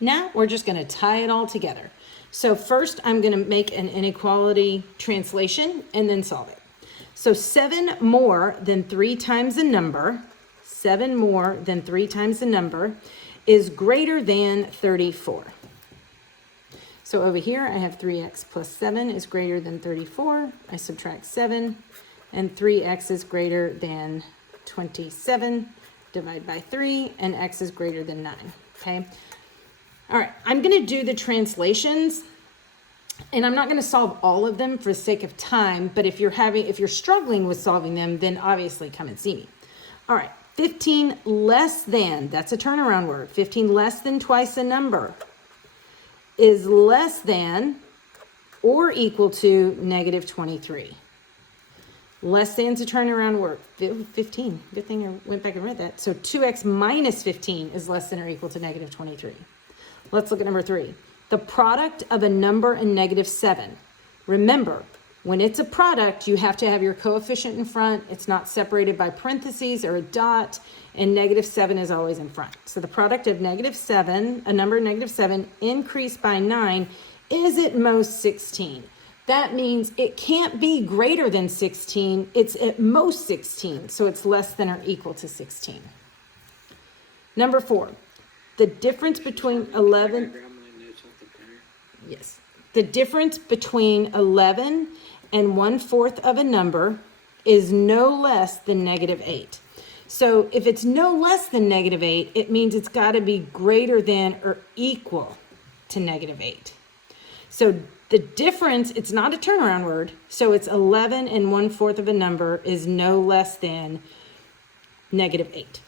Now we're just going to tie it all together. So first I'm going to make an inequality translation and then solve it. So 7 more than 3 times a number, 7 more than 3 times a number is greater than 34. So over here I have 3x plus 7 is greater than 34. I subtract 7 and 3x is greater than 27. Divide by 3 and x is greater than 9. Okay. All right, I'm going to do the translations, and I'm not going to solve all of them for the sake of time, but if you're struggling with solving them, then obviously come and see me. All right, 15 less than, that's a turnaround word, 15 less than twice a number is less than or equal to negative 23. Less than's a turnaround word, 15. Good thing I went back and read that. So 2x minus 15 is less than or equal to negative 23. Let's look at number 3. The product of a number and negative 7. Remember, when it's a product, you have to have your coefficient in front. It's not separated by parentheses or a dot, and negative 7 is always in front. So the product of negative 7, a number negative 7, increased by 9 is at most 16. That means it can't be greater than 16. It's at most 16, so it's less than or equal to 16. Number 4. The difference between 11, yes, the difference between 11 and 1/4 of a number is no less than negative 8. So if it's no less than negative 8, it means it's got to be greater than or equal to negative 8. So the difference, it's not a turnaround word, so it's 11 and 1/4 of a number is no less than negative 8.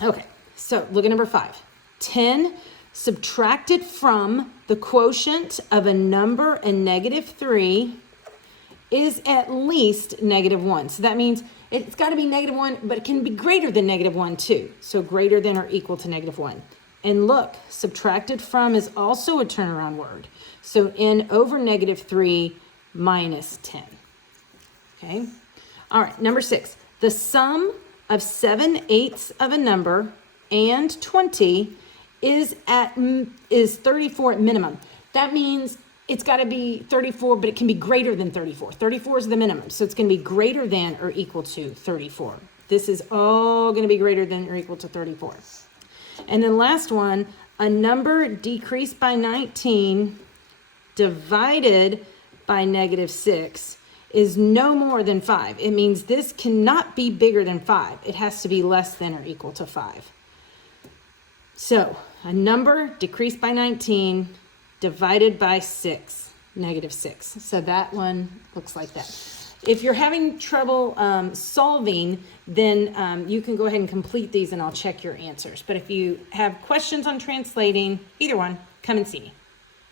Okay. So look at number 5. 10 subtracted from the quotient of a number and negative 3 is at least negative 1. So that means it's got to be negative 1, but it can be greater than negative 1 too. So greater than or equal to negative 1. And look, subtracted from is also a turnaround word. So n over negative 3 minus 10. Okay. All right. Number 6. The sum of 7/8 of a number and 20 is 34 at minimum. That means it's got to be 34, but it can be greater than 34. 34 is the minimum, so it's going to be greater than or equal to 34. This is all going to be greater than or equal to 34. And then last one, a number decreased by 19 divided by negative 6 is no more than 5. It means this cannot be bigger than 5. It has to be less than or equal to 5. So a number decreased by 19 divided by 6, negative 6. So that one looks like that. If you're having trouble solving, then you can go ahead and complete these and I'll check your answers. But if you have questions on translating, either one, come and see me.